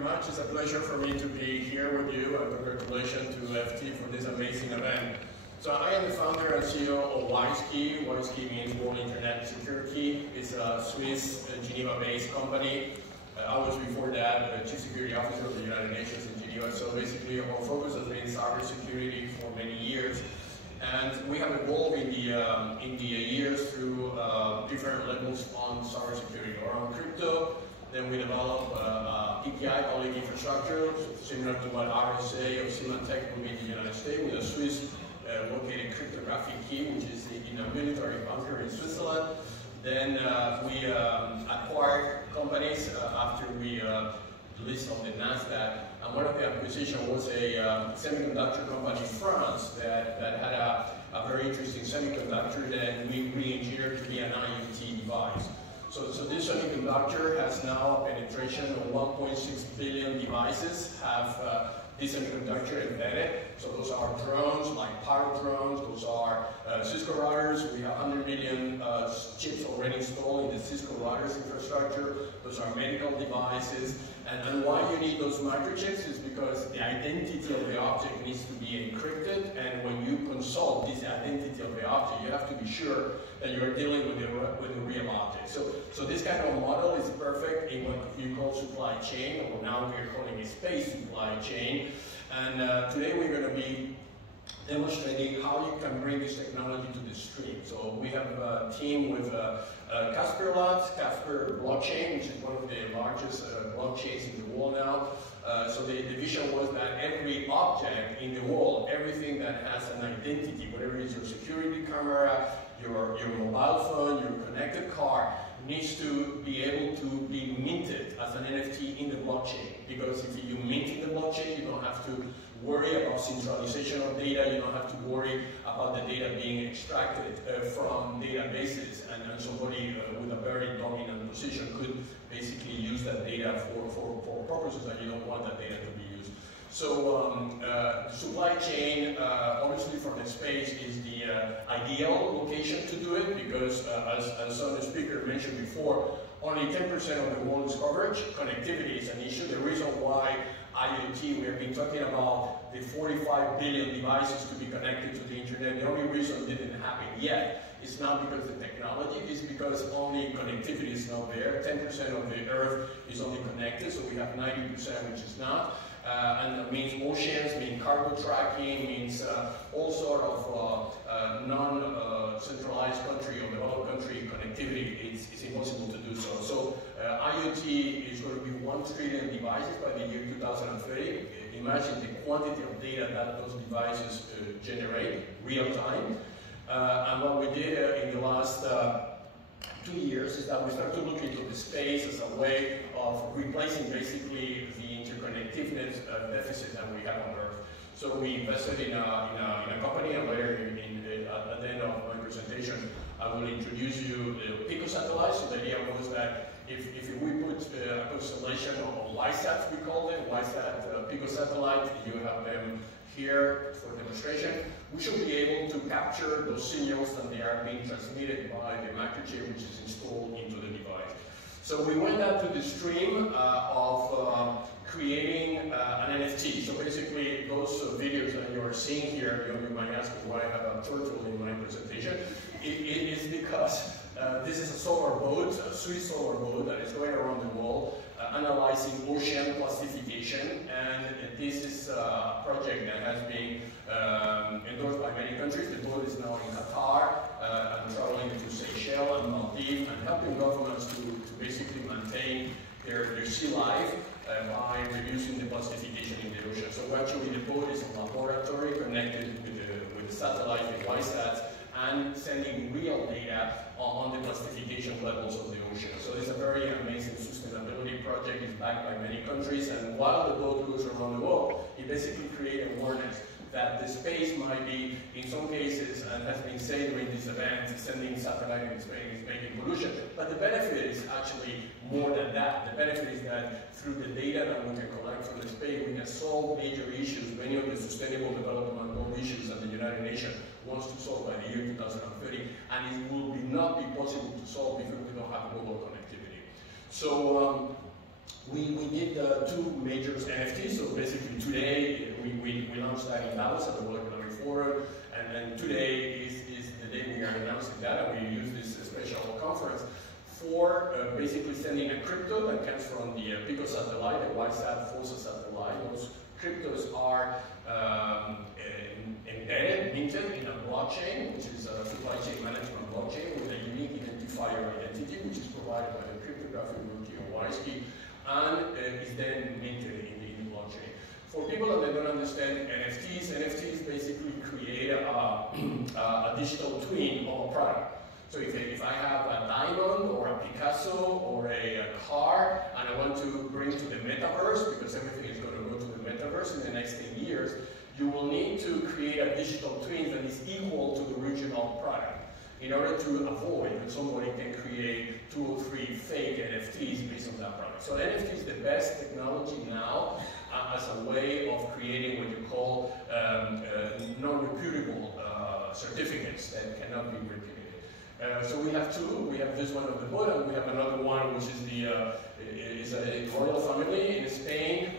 very much. It's a pleasure for me to be here with you, and congratulations to FT for this amazing event. So I am the founder and CEO of WISeKey. WISeKey means World Internet Security Key. It's a Swiss, Geneva-based company. I was before that Chief Security Officer of the United Nations in Geneva. So basically our focus has been cybersecurity for many years. And we have evolved in the years through different levels on cybersecurity. Around crypto, then we developed PKI, public infrastructure, similar to what RSA or Symantec would be in the United States, with a Swiss located cryptographic key, which is in a military bunker in Switzerland. Then we acquired companies after we listed on the NASDAQ. And one of the acquisitions was a semiconductor company in France that had a very interesting semiconductor that we re-engineered to be an IoT device. So this semiconductor has now a penetration of 1.6 billion devices have this semiconductor embedded. So those are drones, like pilot drones, those are Cisco routers. We have 100 million chips already installed in the Cisco routers infrastructure. Those are medical devices. And why you need those microchips is because the identity of the object needs to be encrypted, and when you consult this identity of the object, you have to be sure that you're dealing with a real object. So this kind of model is perfect in what you call supply chain, or now we're calling it space supply chain. And today we're going to be demonstrating how you can bring this technology to the street. So we have a team with Casper Labs, Casper blockchain, which is one of the largest blockchains in the world now. So the vision was that every object in the world, everything that has an identity, whatever it is your security camera, your mobile phone, your connected car, needs to be able to be minted as an NFT in the blockchain. Because if you mint in the blockchain, you don't have to worry about centralization of data, you don't have to worry about the data being extracted from databases, and somebody with a very dominant position could basically use that data for purposes that you don't want that data to be used. So supply chain, obviously from the space, is the ideal location to do it, because as some of the speaker mentioned before, only 10% of the world's coverage. Connectivity is an issue. The reason why IoT, we have been talking about the 45 billion devices to be connected to the internet. The only reason it didn't happen yet is not because the technology, it's because only connectivity is not there. 10% of the Earth is only connected, so we have 90% which is not. And that means oceans, means cargo tracking, means all sort of non-centralized country or developed country connectivity. It's impossible to do so. So IoT is going to be 1 trillion devices by the year 2030. Imagine the quantity of data that those devices generate real time. And what we did in the last 2 years is that we started to look into the space as a way of replacing basically the interconnectiveness deficit that we have on Earth. So we invested in a company, and later at the end of my presentation, I will introduce you the Pico satellites. So the idea was that if we put a constellation of WISeSat, we call them, WISeSat Pico satellite, you have them here for demonstration, we should be able to capture those signals that they are being transmitted by the microchip which is installed into the device. So we went out to the stream of creating an NFT. So basically those videos that you are seeing here, you might ask me why I have a turtle in my presentation. It is because this is a solar boat, a Swiss solar boat that is going around the world analyzing ocean classification, and this is a project that has been endorsed by many countries. The boat is now in Qatar, and traveling to Seychelles and Maldives, and helping governments to basically maintain their sea life by reducing the classification in the ocean. So actually the boat is a laboratory connected with the satellite, the WISeSat, and sending real data on the classification levels of the ocean. So it's a very amazing sustainability project. It's backed by many countries, and while the boat goes around the world, it basically creates awareness that the space might be, in some cases, and has been said during this event, sending satellite in space is making pollution. But the benefit is actually more than that. The benefit is that through the data that we can collect from the space, we can solve major issues, many of the sustainable development goal issues that the United Nations wants to solve by the year 2030, and it will not be possible to solve if we don't have global connectivity. So we did two major NFTs. So basically today, we launched that in Dallas at the World Economic Forum, and today is the day we are announcing that, and we use this special conference for basically sending a crypto that comes from the Pico satellite, the WISeSat FOSA satellite. Those cryptos are embedded, minted in a blockchain, which is a supply chain management blockchain with a unique identifier identity, which is provided by the cryptographic root of WISeKey, and is then minted in the blockchain. For people that don't understand NFTs basically create a digital twin of a product. So if I have a diamond or a Picasso or a car and I want to bring to the metaverse, because everything is going to go to the metaverse in the next 10 years, you will need to create a digital twin that is equal to the original product in order to avoid that somebody can create 2 or 3 fake NFTs based on that product. So NFT is the best technology now as a way of creating what you call non-reputable certificates that cannot be replicated. So we have two. We have this one on the bottom. We have another one, which is a royal family in Spain,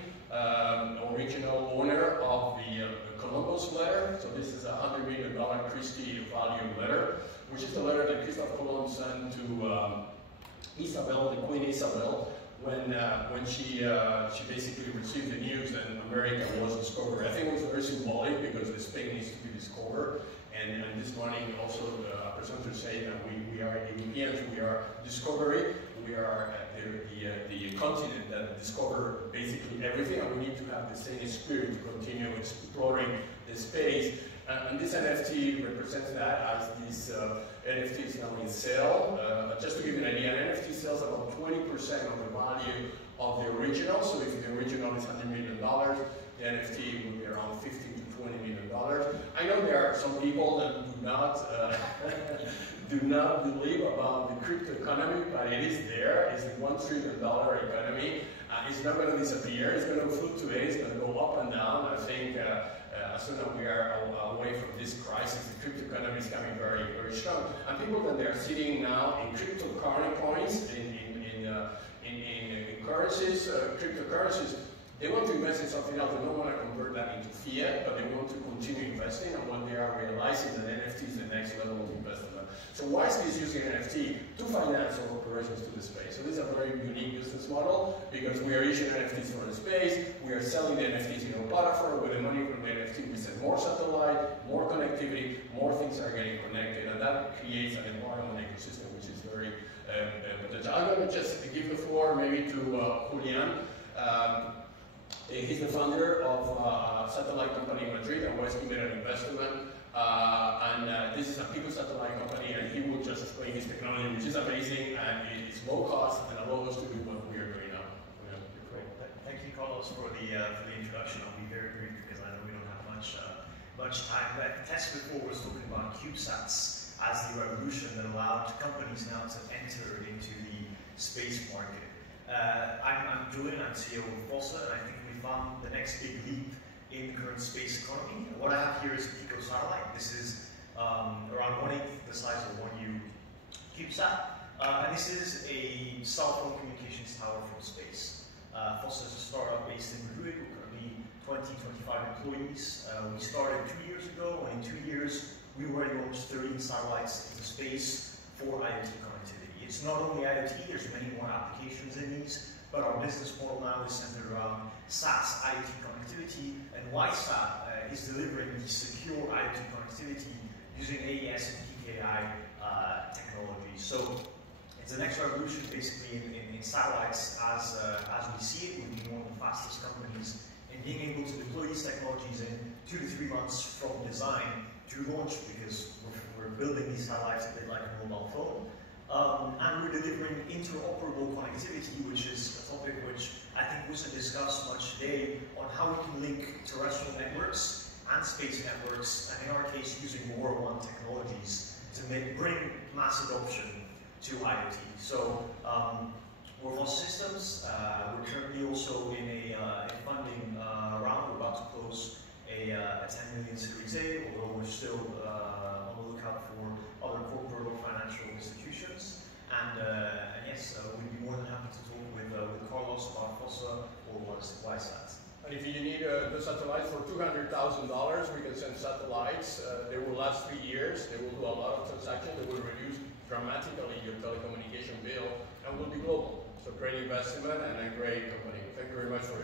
original owner of the Columbus letter. So this is a $100 million Christie value letter, which is the letter that Christopher Columbus sent to Isabel, the Queen Isabel, when she basically received the news that America was discovered. I think it was very symbolic because the Spain needs to be discovered. And this morning also the presenter said that we are Europeans, we are discovery, we are the continent that discovered basically everything, and we need to have the same spirit to continue exploring the space. And this NFT represents that, as this NFT is now in sale. Just to give you an idea, an NFT sells about 20% of the value of the original. So if the original is $100 million, the NFT would be around $15 to $20 million. I know there are some people that do not believe about the crypto economy, but it is there. It's a $1 trillion economy. It's not going to disappear. It's going to fluctuate. It's going to go up and down. I think as soon as we are away from this crisis, the crypto economy is coming very, very strong. And people that are sitting now in cryptocurrency coins, in currencies, cryptocurrencies, they want to invest in something else. They don't want to convert that into fiat, but they want to continue investing. And what they are realizing that NFT is the next level of investment. So WISeKey is using NFT to finance our operations to the space. So this is a very unique business model because we are issuing NFTs from the space. We are selling the NFTs in our platform. With the money from the NFT, we send more satellite, more connectivity, more things are getting connected, and that creates an environment ecosystem which is very potential. I'm going to just give the floor maybe to Julian. He's the founder of a satellite company in Madrid, and WISeKey made an investment. This is a Pico satellite company, and he will just explain his technology, which is amazing, and it's low cost and allows us to do what we are doing now. Great. Thank you, Carlos, for the introduction. I'll be very brief because I know we don't have much time. But Tess before was talking about CubeSats as the revolution that allowed companies now to enter into the space market. I'm Julian, I'm CEO of FOSA, and I think we found the next big leap in the current space economy. And what I have here is a Pico satellite. This is around 1/8 the size of one CubeSat. And this is a cell phone communications tower from space. FOSA is a startup based in Madrid. We're currently 20-25 employees. We started 2 years ago, and in 2 years, we already launched 13 satellites into space for IoT connectivity. It's not only IoT, there's many more applications in these, but our business model now is centered around SaaS IoT connectivity, and WISeSat is delivering the secure IoT connectivity using AES and PKI technology. So it's the next revolution basically in satellites as we see it. We've been one of the fastest companies in being able to deploy these technologies in 2 to 3 months from design to launch, because we're building these satellites a bit like a mobile phone. And we're delivering interoperable connectivity, which is a topic which I think wasn't discussed much today, on how we can link terrestrial networks and space networks, and in our case using LoRaWAN technologies to bring mass adoption to IoT. So we're FOSA Systems. We're currently also in a funding round. We're about to close a 10 million Series A, although we're still on the lookout for other corporate or financial institutions. And yes, we'd be more than happy to talk with Carlos about WISeSat. And if you need the satellites for $200,000, we can send satellites. They will last 3 years. They will do a lot of transactions. They will reduce dramatically your telecommunication bill and will be global. So great investment and a great company. Thank you very much for